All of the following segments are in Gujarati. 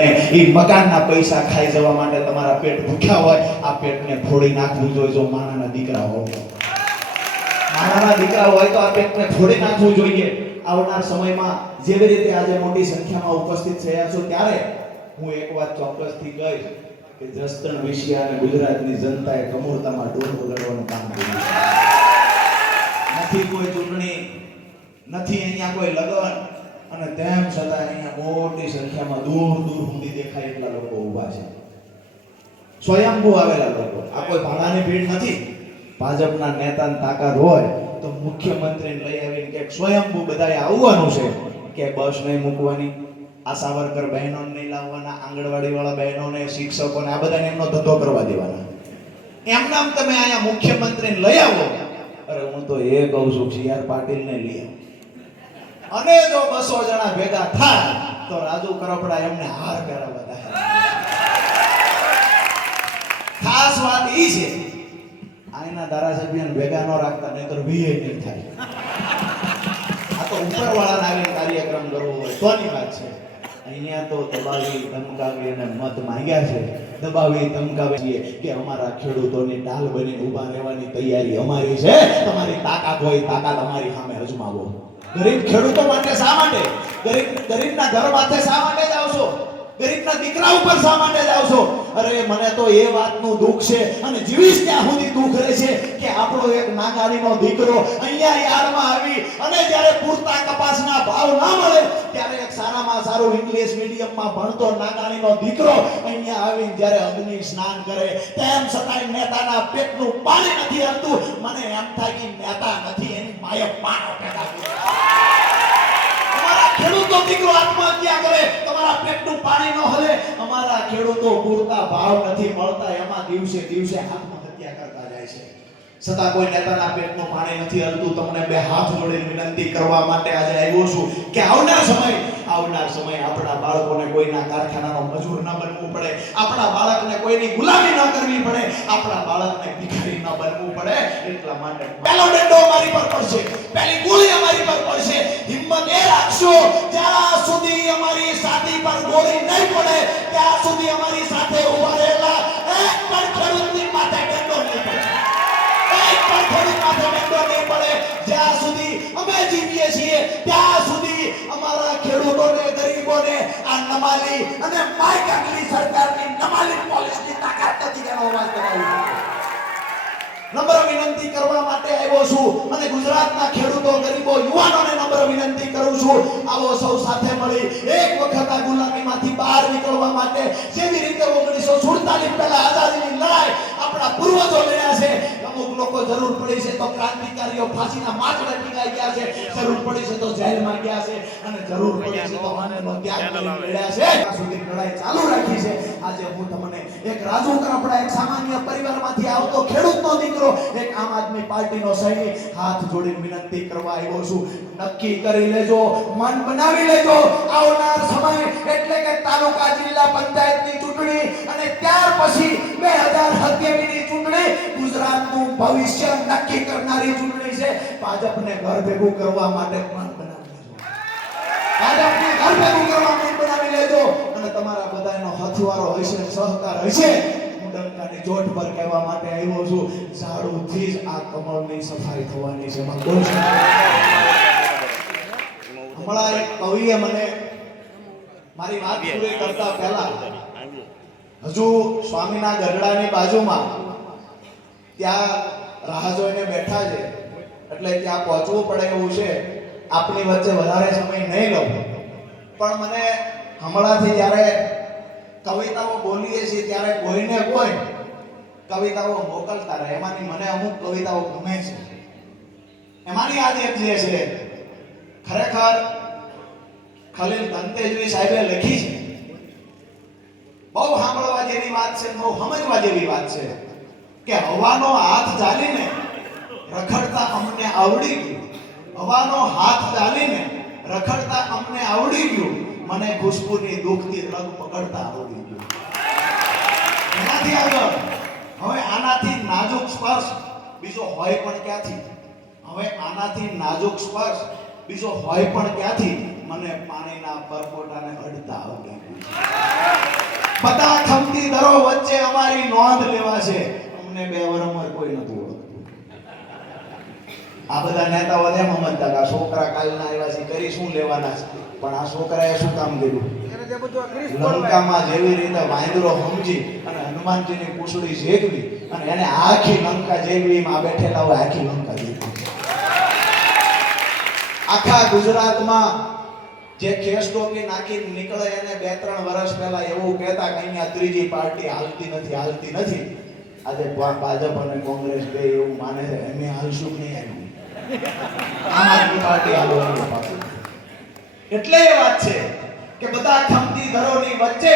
એ મકાનના પૈસા ખાઈ જવા માટે તમારા પેટ ભૂખ્યા હોય, આ પેટને ફોડી નાખવું જોઈએ. જો માણાના દીકરા હોય, માણાના દીકરા હોય તો આ પેટને ફોડી નાખવું જોઈએ. આવનાર સમયમાં જેવી રીતે આજે મોટી સંખ્યામાં ઉપસ્થિત થયા છો, ત્યારે હું એક વાત ચોક્કસથી કહીશ કે જસદણ વિશિયા અને ગુજરાતની જનતાએ કમોરતામાં ઢોલ વગાડવાનું કામ કર્યું. નથી કોઈ ચૂંટણી, નથી અહીંયા કોઈ લગન, અને તેમ છતાં અહીંયા મોટી સંખ્યામાં દૂર દૂર સુધી દેખાય એટલા લોકો ઊભા છે. સ્વયંભૂ આવેલા લોકો, આ કોઈ ભાડાની ભીડ નથી. ભાજપના નેતાની તાકાત હોય તો મુખ્યમંત્રીને લઈ આવીને કે સ્વયંભૂ બધાએ આવવાનું છે, કે બસ નહીં મૂકવાની, આશા વર્કર બહેનોને નહીં લાવવાના, આંગણવાડી વાળા બહેનોને, શિક્ષકોને, આ બધાને એમનો ધંધો કરવા દેવાના. એમ નામ તમે અહીંયા મુખ્યમંત્રીને લઈ આવો. અરે હું તો એ કહું છું CR પાટીલને લઈ આવો, અને જો 200 જણા ભેગા થાય તો રાજુ કરપડા એમને હાર પહેરાવવા થાય. ખાસ વાત ઈ છે, આના ધારાસભ્યને ભેગા ન રાખતા, નહીતર વીએ નહીં થાય. આ તો ઉપરવાળાને આવીને કાર્યક્રમ કરવો હોય તોની વાત છે. અહીંયા તો દબાવી ધમકાવી અને મત માંગ્યા છે. દબાવી ધમકાવી છીએ કે અમારા ખેડૂતોની ઢાલ બનીને ઊભા રહેવાની તૈયારી અમારી છે. તમારી તાકાત હોય, તાકાત અમારી સામે અજમાવો. ગરીબ ખેડૂતો માટે શા માટે, ગરીબના ઘર માથે શા માટે જાવ છો, ગરીબના દીકરા ઉપર શા માટે જાવ છો? અરે મને તો એ વાતનું દુઃખ છે, અને જીવીશ ત્યાં સુધી દુઃખ રહે છે કે આપણો એક નાગાણીનો દીકરો અહીંયા યારમાં આવી અને જ્યારે પૂરતા કપાસના ભાવ ના મળે ત્યારે એક સારામાં સારું ઇંગ્લિશ મીડિયમમાં ભણતો નાગાણીનો દીકરો અહીંયા આવીને જ્યારે અગ્નિ સ્નાન કરે, તેમ છતાંય નેતાના પેટનું પાણી નથી હલતું. મને એમ થાય કે નેતા નથી, એની માએ પાનો પેદા કર્યો. અમારા ખેડૂતો દીકરો આત્મહત્યા કરે, તમારા પેટનું પાણી ન હલે. અમારા ખેડૂતો પૂરતા ભાવ નથી મળતા, એમાં દિવસે દિવસે આત્મહત્યા કરતા જાય છે. છતાં કોઈ નેતાના પેટનું પાણી નથી હલતું. તમને બે હાથ જોડીને વિનંતી કરવા માટે આજે આવ્યો છું કે આવનાર સમય આપણા બાળકોને કોઈના કારખાનાનો મજૂર ન બનવું પડે, આપણા બાળકને કોઈની ગુલામી ન કરવી પડે, આપણા બાળકને ભિખારી ન બનવું પડે. એટલા માટે પહેલો દંડો અમારી પર પડશે, પહેલી ગોળી અમારી પર પડશે. હિંમત એ રાખશો, જ્યાં સુધી અમારી છાતી પર ગોળી નહીં પડે ત્યાં સુધી અમારી સાથે ઉભા રહેલા એક પણ ખેડૂતની માથે દંડો નહીં પડે, એક પણ ખેડૂત માથે દંડો નહીં પડે. જ્યાં સુધી અમે જીવીએ છીએ ત્યાં સુધી અમારા ખેડૂતોને, ગરીબોને આ નમાલી અને માયકાગલી સરકારની નમાલી પોલીસની તાકાત નથી તેનો અવાજ કરાવી. નમ્ર વિનંતી કરવા માટે આવ્યો છું, અને ગુજરાતના ખેડૂતો, ગરીબો, યુવાનોને નમ્ર વિનંતી કરું છું, આવો સૌ સાથે મળી એક વખત આ ગુલામીમાંથી બહાર નીકળવા માટે, જેવી રીતે 1947 પહેલા આઝાદીની લડાઈ આપણા પૂર્વજો લડ્યા છે. અમુક લોકો જરૂર પડી છે તો ક્રાંતિકારીઓ ફાંસીના માંચડે ટીંગાઈ ગયા છે, જરૂર પડી છે તો જેલમાં ગયા છે, અને જરૂર પડી છે તો માનવનો ત્યાગ કરીને લડ્યા છે. ત્યાં સુધી લડાઈ ચાલુ રાખી છે. આજે હું તમને એક રાજુ કરપડા, એક સામાન્ય પરિવારમાંથી આવતો ખેડૂતનો દીકરો, એક આમ આદમી પાર્ટીનો સૈનિક, હાથ જોડીને વિનંતી કરવા આવ્યો છું. નક્કી કરી લેજો, મન બનાવી લેજો, આવનાર સમય એટલે કે તાલુકા જિલ્લા પંચાયતની ચૂંટણી અને ત્યાર પછી 2027 ની ચૂંટણી ગુજરાતનું ભવિષ્ય નક્કી કરનારી ચૂંટણી છે. ભાજપને ઘર ભેગું કરવા માટે મન બનાવી લેજો, ભાજપને ઘર ભેગું કરવા મન બનાવી લેજો. અને તમારા બધાનો હથવારો હશે, સહકાર હશે. ડંકાની ચોટ પર કહેવા માટે આવ્યો છું, ઝાડુથી જ આ કમળની સફાઈ થવાની છે. હમણાં એક કવિએ મને મારી વાત પૂરી કરતા પહેલા હજુ સ્વામીના ગઢડાની બાજુમાં ત્યાં રાહ જોઈને બેઠા છે, એટલે ત્યાં પહોંચવું પડે એવું છે. આપણી વચ્ચે વધારે સમય નહીં લઉં, પણ મને હમણાંથી જ્યારે કવિતાઓ બોલીએ છીએ ત્યારે કોઈને કોઈ કવિતાઓ મોકલતા રહે. એમાંની મને અમુક કવિતાઓ ગમે છે. એમાંની આ એક જે છે, ખરેખર ખલીલ ધનતેજવી સાહેબે લખી છે. બહુ સાંભળવા જેવી વાત છે, બહુ સમજવા જેવી વાત છે કે હવાનો હાથ ચાલીને રખડતા અમને આવડી ગયું, હવાનો હાથ ચાલીને રખડતા અમને આવડી ગયું, મને ખુશ્બુની દુખતી રગ પકડતા આવડી ગયું. એનાથી આગળ હવે આનાથી નાજુક સ્પર્શ બીજો હોય પણ ક્યાંથી? હવે આનાથી નાજુક સ્પર્શ બીજો હોય પણ ક્યાંથી? મને પાણીના પરપોટાને અડતા આવડી ગયું. બધા ખમતી દરો વચ્ચે અમારી નોંધ લેવા છે. અમને 2 વર્ષમાં કોઈ નથી ઓળખતું. આ બધા નેતાઓ એમ સમજતા કે આ છોકરા કાલના આવ્યા છે કરી શું લેવાના છે, પણ આ છોકરાએ શું કામ કર્યું? લંકામાં જેવી રીતે વાંદરો સમજી અને હનુમાનજીની પૂંછડી જેગવી અને એને આખી લંકા જેગવી માં બેઠેલા હોય આખી લંકા જેગવી. આખા ગુજરાતમાં જે ખેસ ટોપી નાખી નીકળે એને 2-3 વર્ષ પહેલા એવું કહેતા કે અહીંયા ત્રીજી પાર્ટી હાલતી નથી. આજે ભાજપ અને કોંગ્રેસ બે એવું માને છે અમે હાલશું નહીં આવ્યું. આમ આદમી પાર્ટી હાલવાની પાછી. એટલે એ વાત છે કે બધા ખમતી ધરોની વચ્ચે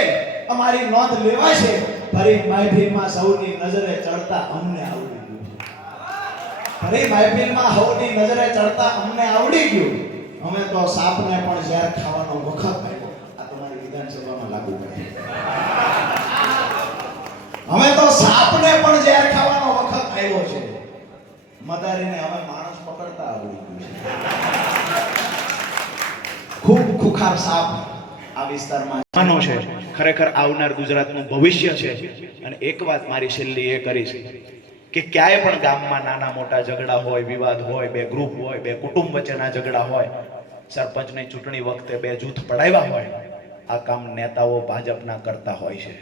અમારી નોંધ લેવાશે. ફરી મહેફિલમાં સૌની નજરે ચડતા અમને આવડી ગયું. ફરી મહેફિલમાં સૌની નજરે ચડતા અમને આવડી ગયું. અમે તો સાપને પણ ઝેર ખાવાનો વખત આવ્યો. આ તમારી વિધાનસભામાં લાગુ પડે. અમે તો સાપને પણ ઝેર ખાવાનો વખત આવ્યો છે. મદારીને હવે માણસ પકડતા આવડી ગયું છે. ખૂબ ખુખાર સાપ આ વિસ્તારમાં માનો છે. ખરેખર આવનાર ગુજરાતનું ભવિષ્ય છે. અને એક વાત મારી છેલ્લી એ કરીશ કે ક્યાંય પણ ગામમાં નાના મોટા ઝઘડા હોય, વિવાદ હોય, 2 ગ્રુપ હોય, 2 કુટુંબ વચ્ચેના ઝઘડા હોય, સરપંચની ચૂંટણી વખતે 2 જૂથ પડાવ્યા હોય, આ કામ નેતાઓ ભાજપના કરતા હોય છે.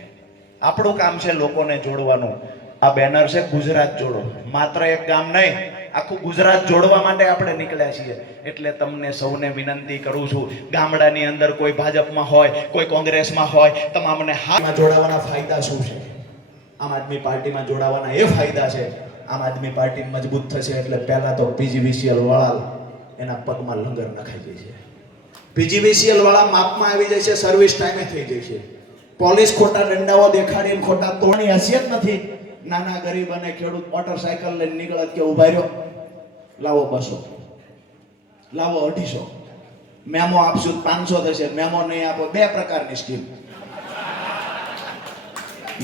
આપણું કામ છે લોકોને જોડવાનું. આ બેનર છે ગુજરાત જોડો. માત્ર એક ગામ નહીં, આખું ગુજરાત જોડવા માટે આપણે નીકળ્યા છીએ. એટલે તમને સૌને વિનંતી કરું છું, ગામડાની અંદર કોઈ ભાજપમાં હોય, કોઈ કોંગ્રેસમાં હોય, તમામને હાથમાં જોડાવાના ફાયદા શું છે? આમ આદમી પાર્ટીમાં જોડાવાના એ ફાયદા છે. આમ આદમી પાર્ટી મજબૂત થશે એટલે પહેલા તો પીજીવીસીએલ વાળા એના પગમાં લંગર નખાઈ જશે. પીજીવીસીએલ વાળા માપમાં આવી જશે, સર્વિસ ટાઈમે થઈ જશે. પોલીસ ખોટા દંડાઓ દેખાડીને ખોટા તોડની હસિયત નથી. નાના ગરીબ અને ખેડૂત મોટરસાયકલ લઈને નીકળે કે ઉભા રહ્યો, લાવો 200, લાવો 250, મેમો આપશું 500 થશે, મેમો નહીં આપો 2 પ્રકારની સ્કીમ.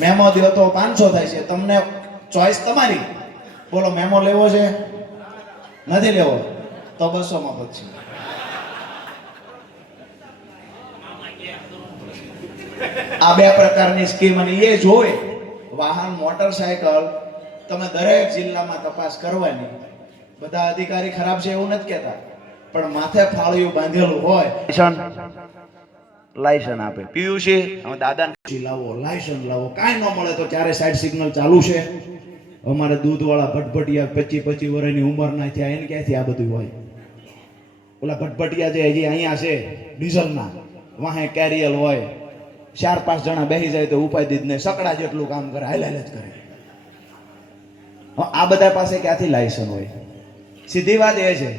મેમો દો તો 500 થાય છે. તમને ચોઈસ તમારી. બોલો મેમો લેવો છે, નથી લેવો તો 200 મફત છે. આ 2 પ્રકારની સ્કીમ. અને એ જોઈ વાહન મોટરસાયકલ તમે દરેક જિલ્લામાં તપાસ કરવાની. બધા અધિકારી ખરાબ છે એવું નથી કહેતા, પણ માથે ફાળિયું બાંધેલું હોય લાયસન્સ આપે. પીયુસી હવે દાદા લાવો, લાયસન્સ લાવો, કાંઈ ન મળે તો 4 સાઈડ સિગ્નલ ચાલુ છે. અમારે દૂધવાળા ભટભટિયા 25 વર્ષની ઉંમરના થયા, એને ક્યાંથી આ બધું હોય? ઓલા ભટભટિયા જે હજી અહીંયા છે ડીઝલના, વાહે કેરિયલ હોય, 4-5 જણા બેસી જાય તો ઉપાય દીધ ને સકડા જેટલું કામ કરે, હાલ જ કરે. આ બધા પાસે ક્યાંથી લાયસન્સ હોય? સીધી વાત એ છે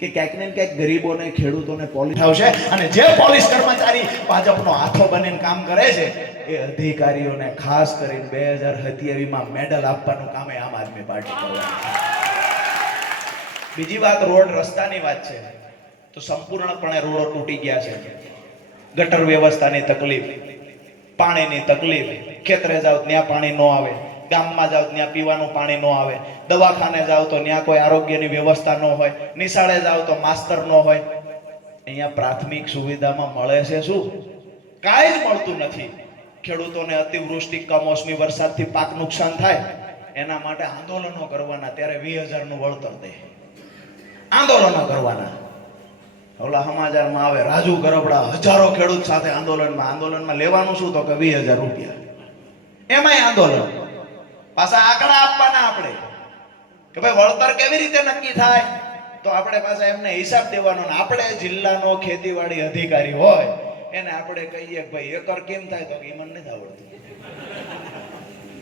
કે ક્યાંક ને ક્યાંક ગરીબોને, ખેડૂતોને પોલીસ આવશે. અને જે પોલીસ કર્મચારી ભાજપનો હાથો બનીને કામ કરે છે એ અધિકારીઓને ખાસ કરીને 2027માં મેડલ આપવાનું કામ આમ આદમી પાર્ટી કરવાની. બીજી વાત રોડ રસ્તાની વાત છે તો સંપૂર્ણપણે રોડો તૂટી ગયા છે. ગટર વ્યવસ્થાની તકલીફ, પાણીની તકલીફ. ખેતરે જાવ ત્યાં પાણી ન આવે, ગામમાં જાવ ત્યાં પીવાનું પાણી ન આવે, દવાખાને જાવ તો ત્યાં કોઈ આરોગ્યની વ્યવસ્થા ન હોય, નિશાળે જાવ તો માસ્તર ન હોય. અહીંયા પ્રાથમિક સુવિધામાં મળે છે શું? કાંઈ જ મળતું નથી. ખેડૂતોને અતિવૃષ્ટિ, કમોસમી વરસાદથી પાક નુકસાન થાય, એના માટે આંદોલનો કરવાના. ત્યારે 20,000નું વળતર દે. આંદોલનો કરવાના. ઓલા સમાચારમાં આવે રાજુ ગરબડા હજારો ખેડૂત સાથે આંદોલનમાં લેવાનું શું? તો કે 20,000 રૂપિયા. એમાંય આંદોલન. પાછા આંકડા આપવાના આપણે કે ભાઈ વળતર કેવી રીતે નક્કી થાય? તો આપણે પાછા એમને હિસાબ દેવાનો. આપણે જિલ્લાનો ખેતીવાડી અધિકારી હોય એને આપણે કહીએ ભાઈ એકર કેમ થાય? તો કે મને નથી આવડતું.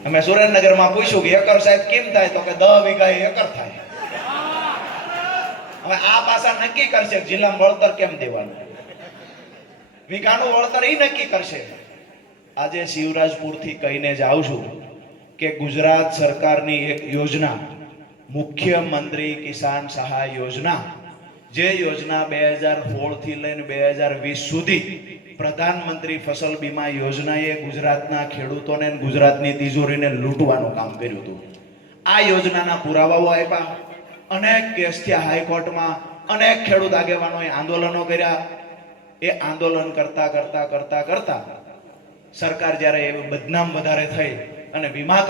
અમે સુરેન્દ્રનગરમાં પૂછ્યું કે એકર સાહેબ કેમ થાય? તો કે 10 વીઘા એકર થાય. હવે આ પાછા નક્કી કરશે જિલ્લામાં વળતર કેમ દેવાનું, વીઘાનું વળતર એ નક્કી કરશે. આજે શિવરાજપુરથી કહીને જ આવશું કે ગુજરાત સરકારની એક યોજના મુખ્યમંત્રી કિસાન સહાય યોજના, જે યોજના 2016 થી લઈને 2020 સુધી પ્રધાનમંત્રી ફસલ બીમા યોજનાએ ગુજરાતના ખેડૂતોને ગુજરાતની તિજોરીને લૂંટવાનું કામ કર્યું હતું. આ યોજનાના પુરાવાઓ આપ્યા. અનેક કેસ થયા હાઈકોર્ટમાં, અનેક ખેડૂત આગેવાનોએ આંદોલનો કર્યા. એ આંદોલન કરતા સરકાર જ્યારે બદનામ વધારે થઈ અને વીમા